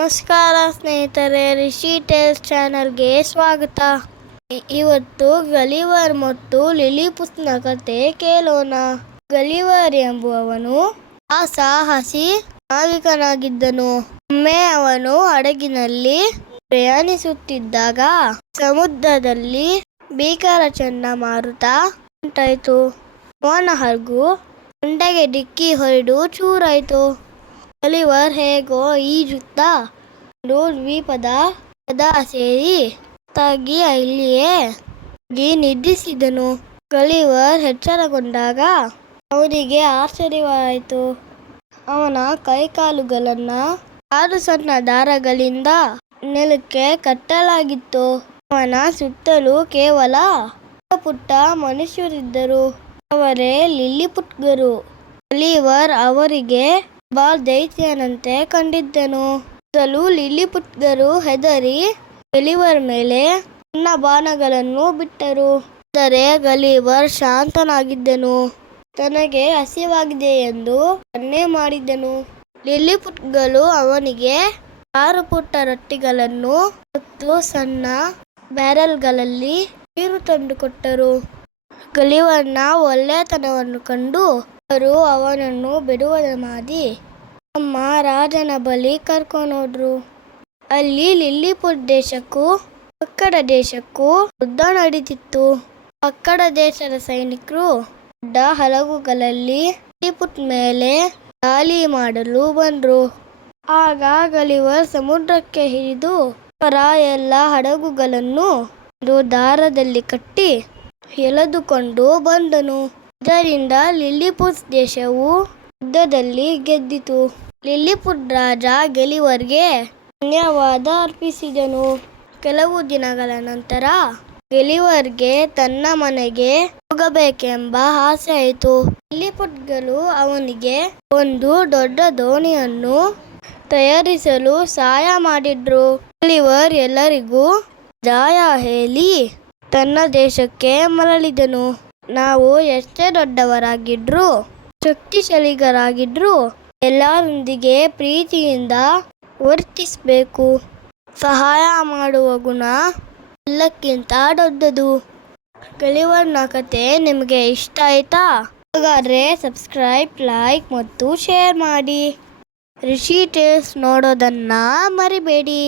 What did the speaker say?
ನಮಸ್ಕಾರ ಸ್ನೇಹಿತರೆ, ರಿಷಿ ಟೇಲ್ಸ್ ಚಾನಲ್ಗೆ ಸ್ವಾಗತ. ಇವತ್ತು ಗಲಿವರ್ ಮತ್ತು ಲಿಲಿಪುಟ್ನ ಕತೆ ಕೇಳೋಣ. ಗಲಿವರ್ ಎಂಬುವವನು ಸಾಹಸಿ ನಾವಿಕನಾಗಿದ್ದನು. ಒಮ್ಮೆ ಅವನು ಹಡಗಿನಲ್ಲಿ ಪ್ರಯಾಣಿಸುತ್ತಿದ್ದಾಗ ಸಮುದ್ರದಲ್ಲಿ ಭೀಕರ ಚಂಡಮಾರುತ ಉಂಟಾಯಿತು. ಅವನ ಹಡಗು ಹೊಂಡಗೆ ಡಿಕ್ಕಿ ಹೊಡೆದು ಚೂರಾಯಿತು. ಗಲಿವರ್ ಹೇಗೋ ಈಜುತ್ತಾ ಒಂದು ದ್ವೀಪದ ಸೇರಿ ತಾಗಿ ಅಲ್ಲಿಯೇ ನಿದ್ರಿಸಿದನು. ಗಲಿವರ್ ಎಚ್ಚರಗೊಂಡಾಗ ಅವನಿಗೆ ಆಶ್ಚರ್ಯವಾಯಿತು. ಅವನ ಕೈಕಾಲುಗಳನ್ನ 6 ಸಣ್ಣ ದಾರಗಳಿಂದ ನೆಲಕ್ಕೆ ಕಟ್ಟಲಾಗಿತ್ತು. ಅವನ ಸುತ್ತಲೂ ಕೇವಲ ಪುಟ್ಟ ಮನುಷ್ಯರಿದ್ದರು. ಅವರೇ ಲಿಲಿಪುಟ್ಗರು. ಗಲಿವರ್ ಅವರಿಗೆ ದೈತ್ಯನಂತೆ ಕಂಡಿದ್ದನು. ಮೊದಲು ಲಿಲಿಪುಟ್ಗರು ಹೆದರಿ ಗಲಿವರ್ ಮೇಲೆ ತನ್ನ ಬಾಣಗಳನ್ನು ಬಿಟ್ಟರು. ಆದರೆ ಗಲಿವರ್ ಶಾಂತನಾಗಿದ್ದನು. ತನಗೆ ಹಸಿವಾಗಿದೆ ಎಂದು ಸನ್ನೆ ಮಾಡಿದನು. ಲಿಲಿಪುಟ್ಗಳು ಅವನಿಗೆ 6 ಪುಟ್ಟ ರೊಟ್ಟಿಗಳನ್ನು ಮತ್ತು ಸಣ್ಣ ಬ್ಯಾರೆಲ್ಗಳಲ್ಲಿ ನೀರು ತಂದುಕೊಟ್ಟರು. ಗಲಿವರ್ನ ಒಳ್ಳೆತನವನ್ನು ಕಂಡು ಅವರು ಅವನನ್ನು ಬಿಡುಗಡೆ ಮಾಡಿ ತಮ್ಮ ರಾಜನ ಬಳಿ ಕರ್ಕೊಂಡೋದ್ರು. ಅಲ್ಲಿ ಲಿಲಿಪುಟ್ ದೇಶಕ್ಕೂ ಪಕ್ಕದ ದೇಶಕ್ಕೂ ಯುದ್ಧ ನಡೀತಿತ್ತು. ಪಕ್ಕದ ದೇಶದ ಸೈನಿಕರು ದೊಡ್ಡ ಹಡಗುಗಳಲ್ಲಿ ಲಿಲಿಪುಟ್ ಮೇಲೆ ದಾಳಿ ಮಾಡಲು ಬಂದ್ರು. ಆಗ ಗಲಿವರ್ ಸಮುದ್ರಕ್ಕೆ ಇಳಿದು ಅವರ ಎಲ್ಲ ಹಡಗುಗಳನ್ನು ಒಂದು ದಾರದಲ್ಲಿ ಕಟ್ಟಿ ಎಳೆದುಕೊಂಡು ಬಂದನು. ಇದರಿಂದ ಲಿಲಿಪುಟ್ ದೇಶವು ಯುದ್ಧದಲ್ಲಿ ಗೆದ್ದಿತು. ಲಿಲಿಪುಟ್ ರಾಜ ಗಲಿವರ್ಗೆ ಧನ್ಯವಾದ ಅರ್ಪಿಸಿದನು. ಕೆಲವು ದಿನಗಳ ನಂತರ ಗಲಿವರ್ಗೆ ತನ್ನ ಮನೆಗೆ ಹೋಗಬೇಕೆಂಬ ಆಸೆ ಆಯಿತು. ಲಿಲಿಪುಟ್ಗಳು ಅವನಿಗೆ ಒಂದು ದೊಡ್ಡ ದೋಣಿಯನ್ನು ತಯಾರಿಸಲು ಸಹಾಯ ಮಾಡಿದ್ರು. ಗಲಿವರ್ ಎಲ್ಲರಿಗೂ ಜಯ ಹೇಳಿ ತನ್ನ ದೇಶಕ್ಕೆ ಮರಳಿದನು. ನಾವು ಎಷ್ಟೇ ದೊಡ್ಡವರಾಗಿದ್ರೂ ಶಕ್ತಿಶಾಲಿಗರಾಗಿದ್ರೂ ಎಲ್ಲರೊಂದಿಗೆ ಪ್ರೀತಿಯಿಂದ ವರ್ತಿಸಬೇಕು. ಸಹಾಯ ಮಾಡುವ ಗುಣ ಎಲ್ಲಕ್ಕಿಂತ ದೊಡ್ಡದು. ಗಲಿವರ್ನ ಕತೆ ನಿಮಗೆ ಇಷ್ಟ ಆಯ್ತಾ? ಹಾಗಾದರೆ ಸಬ್ಸ್ಕ್ರೈಬ್, ಲೈಕ್ ಮತ್ತು ಶೇರ್ ಮಾಡಿ. ರಿಷಿ ಟೇಲ್ಸ್ ನೋಡೋದನ್ನ ಮರಿಬೇಡಿ.